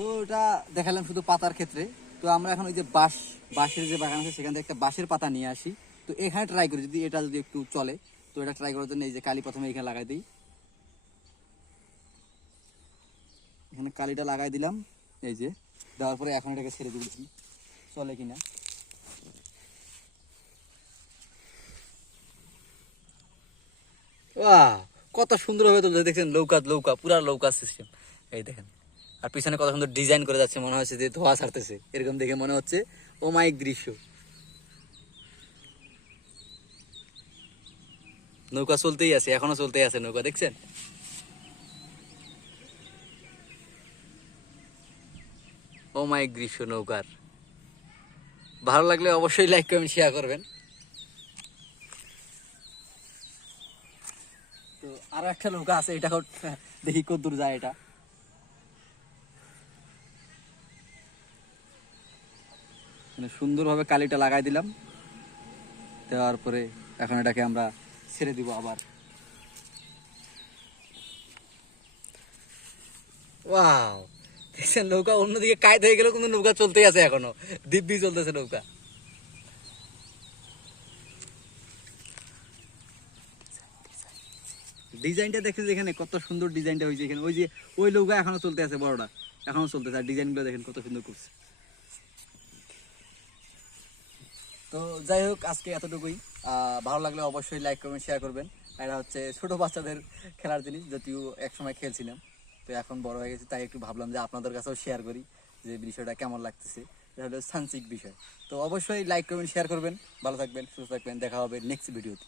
তো এটা দেখালাম শুধু পাতার ক্ষেত্রে। তো আমরা এখন ওই যে বাঁশের যে বাগান আছে সেখান থেকে একটা বাঁশের পাতা নিয়ে আসি। তো এখানে ট্রাই করি যদি এটা যদি একটু চলে। তো এটা ট্রাই করার জন্য এই যে কালি প্রথমে এখানে লাগাই দিই, এখানে কালিটা লাগাই দিলাম। এই যে দেওয়ার পরে এখন এটাকে ছেড়ে দিচ্ছি চলে কিনা। বাহ, কত সুন্দর ভাবে তুলছে দেখছেন, লৌকা লৌকা পুরা লৌকা সিস্টেম। এই দেখেন, আর পিছনে কত সুন্দর ডিজাইন করে যাচ্ছে, মনে হচ্ছে যে ধোয়া ছাড়তেছে, এরকম দেখে মনে হচ্ছে অমায়িক দৃশ্য। নৌকা চলতেই আছে, এখনো চলতেই আছে নৌকা, দেখছেন। অমায়িক দৃশ্য নৌকার। ভালো লাগলে অবশ্যই লাইক কমেন্ট শেয়ার করবেন। তো আরো একটা নৌকা আছে, এটা দেখি কত দূর যায় এটা। মানে সুন্দরভাবে কালিটা লাগাই দিলাম, দেওয়ার পরে এখন এটাকে আমরা ছেড়ে দিব আবার। ওয়াও, দেখছেন নৌকা অন্যদিকে কায়দ হয়ে গেলেও কিন্তু নৌকা চলতেই আছে এখনো, দিব্যি চলতেছে নৌকা। ডিজাইনটা দেখছেন যেখানে কত সুন্দর ডিজাইনটা হয়েছে এখানে, ওই যে ওই নৌকা এখনো চলতে আছে, বড়টা এখনো চলতেছে, আর ডিজাইনগুলো দেখেন কত সুন্দর করছে। তো যাই হোক, আজকে এতটুকুই। ভালো লাগলে অবশ্যই লাইক করবেন, শেয়ার করবেন। এটা হচ্ছে ছোট বাচ্চাদের খেলার জিনিস, যদিও একসময় খেলছিলাম, তো এখন বড় হয়ে গেছে, তাই একটু ভাবলাম যে আপনাদের কাছেও শেয়ার করি যে বিষয়টা কেমন লাগতেছে। এটা হলো সায়েন্সিক বিষয়। তো অবশ্যই লাইক করবেন, শেয়ার করবেন। ভালো থাকবেন, সুস্থ থাকবেন, দেখা হবে নেক্সট ভিডিওতে।